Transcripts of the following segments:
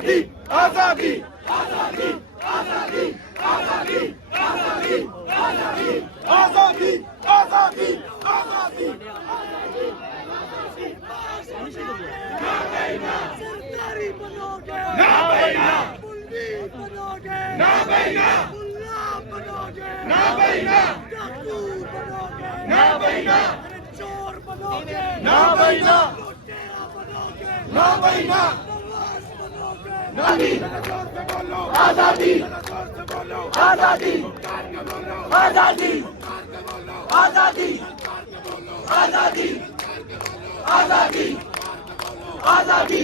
आजादी आजादी आजादी आजादी आजादी आजादी आजादी आजादी आजादी आजादी सरकारी बनोगे ना बहिना पुल्ली बनोगे ना बहिना मुल्ला बनोगे ना बहिना डाकू बनोगे ना बहिना चोर बनोगे ना बहिना लुटेरा बनोगे ना बहिना नवाज बनोगे नानी जोर से बोलो आजादी जोर से बोलो आजादी आजादी आजादी आजादी आजादी आजादी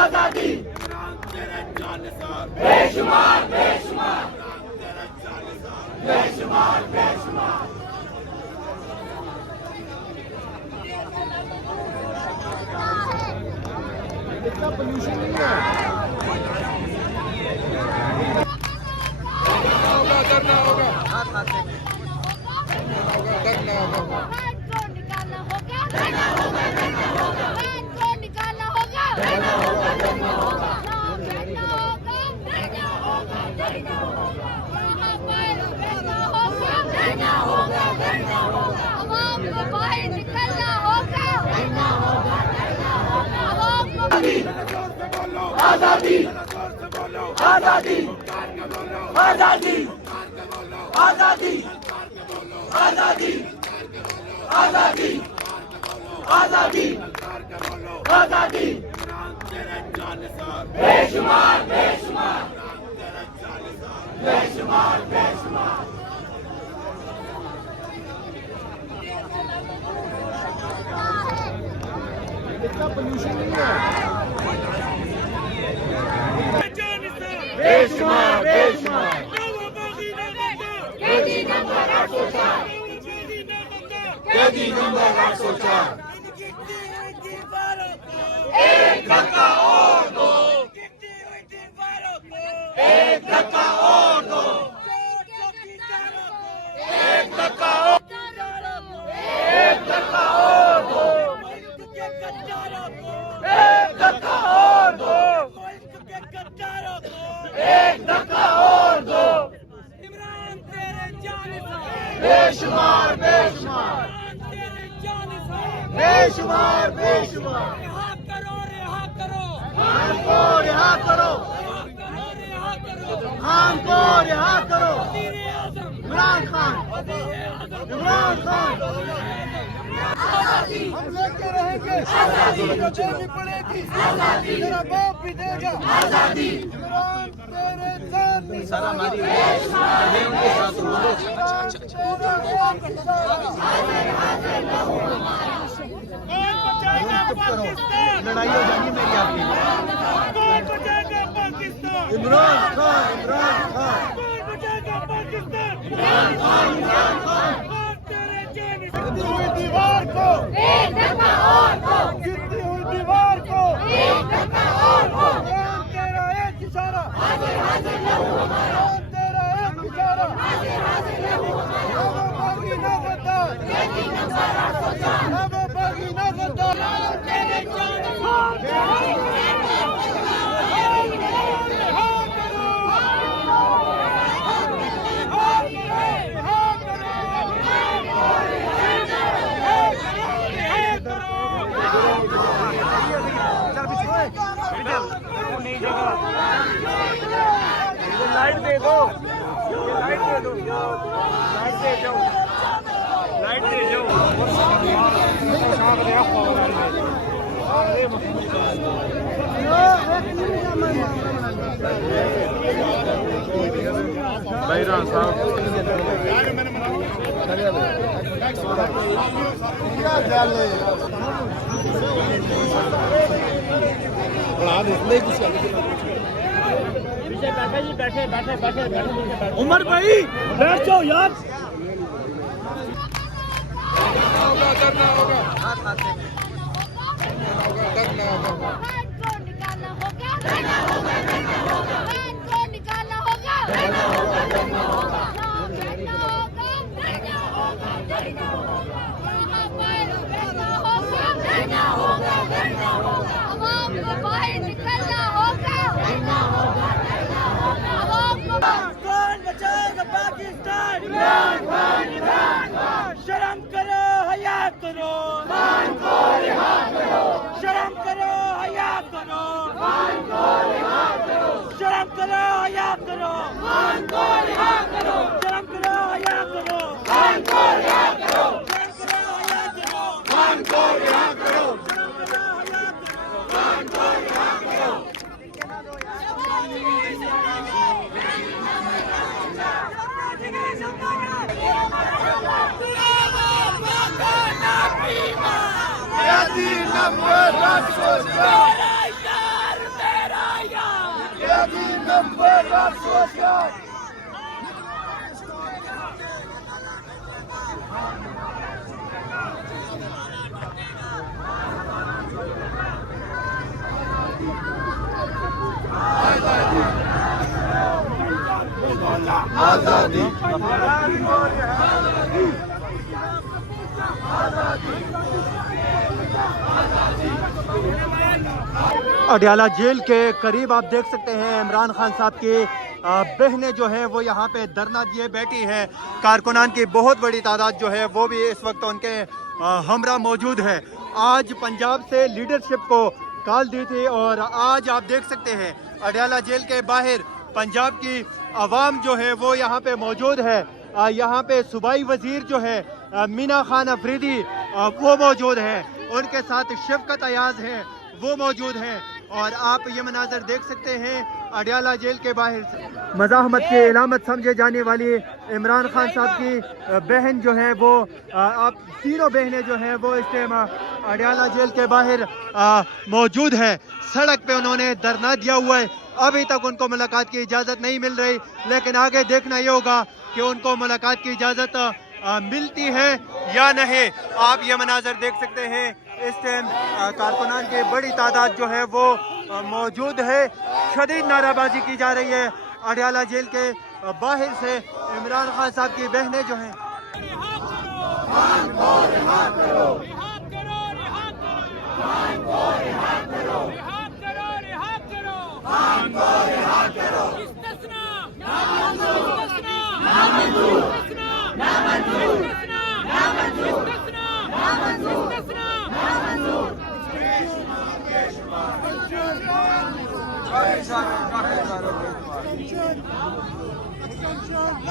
आजादी बेशुमार बेशुमार बेशुमार बेशुमार इतना पोल्यूशन नहीं है करना होगा करना होगा निकालना होगा निकालना होगा आवाम को बाहर निकलना होगा आजादी आजादी आजादी आजादी आजादी आजादी आजादी आजादी बेशुमार बेशुमार बेशुमार बेशुमार इतना पोल्यूशन नहीं है बेशुमार बेशुमार कैदी नंबर 804 कैदी नंबर 804 एक धक्का और दो एक धक्का और दो एक धक्का और एक धक्का और दो एक धक्का और दो एक धक्का और दो इमरान तेरे जाने से बेशुमार बेशुमार बेशुमार बेशुमार रिहा करो खान को रिहा करो खान को रिहा करो इमरान खान इमरान खान हम लेके रहेंगे आजादी जो देनी पड़ेगी आजादी तेरा बाप भी देगा आजादी इमरान तेरे जान सारा हमारी उनके साथ लड़ाई हो जाएगी मेरी आपकी इमरान खान इमरान खान इमरान खान इमरान खान गिरती हुई दीवार को एक धक्का और दो गिरती हुई दीवार को एक धक्का और दो इमरान तेरा एक इशारा हाजिर हाजिर लहू हमारा इमरान तेरा एक इशारा हाजिर हाजिर लहू हमारा अब बागी न गद्दार कैदी नंबर 804 अब बागी न गद्दार तेरे जान लाइट दे दो लाइट दे दो लाइट दे दो लाइट दे दो भाईरान साहब उमर भाई बैठ जाओ यार करना होगा करना होगा निकालना होगा आवाम को बाहर निकलना होगा आजादी नब्बे राष्ट्रवाद आजादी अडयाला जेल के करीब आप देख सकते हैं इमरान खान साहब की बहनें जो है वो यहाँ पे धरना दिए बैठी है। कारकुनान की बहुत बड़ी तादाद जो है वो भी इस वक्त उनके हमरा मौजूद है। आज पंजाब से लीडरशिप को कॉल दी थी और आज आप देख सकते हैं अडयाला जेल के बाहर पंजाब की आवाम जो है वो यहाँ पे मौजूद है। यहाँ पे सूबाई वजीर जो है मीना खान अफरीदी वो मौजूद है, उनके साथ शफकत अयाज है वो मौजूद हैं और आप ये मनाजर देख सकते हैं अडयाला जेल के बाहर। मज़ाहमत की इलामत समझे जाने वाली इमरान खान साहब की बहन जो है वो आप तीनों बहनें जो हैं वो इस टाइम अडयाला जेल के बाहर मौजूद है। सड़क पे उन्होंने धरना दिया हुआ है। अभी तक उनको मुलाकात की इजाज़त नहीं मिल रही, लेकिन आगे देखना ये होगा कि उनको मुलाकात की इजाज़त मिलती है या नहीं। आप ये मनाजर देख सकते हैं इस टाइम कारकुनान की बड़ी तादाद जो है वो मौजूद है। शदीद नाराबाजी की जा रही है अडयाला जेल के बाहर से। इमरान खान साहब की बहनें जो हैं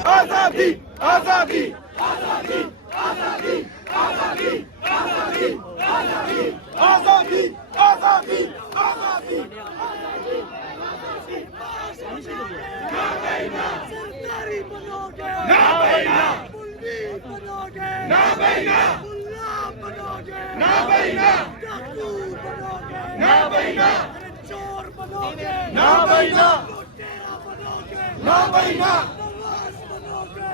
आजादी आजादी आजादी आजादी आजादी आजादी आजादी आजादी आजादी सरकारी बनोगे ना बहिना मुल्ली बनोगे ना बहिना मुल्ला बनोगे ना बहिना डाकू बनोगे ना बहिना चोर बनोगे ना बहिना लुटेरा बनोगे ना बहिना नवाज बनोगे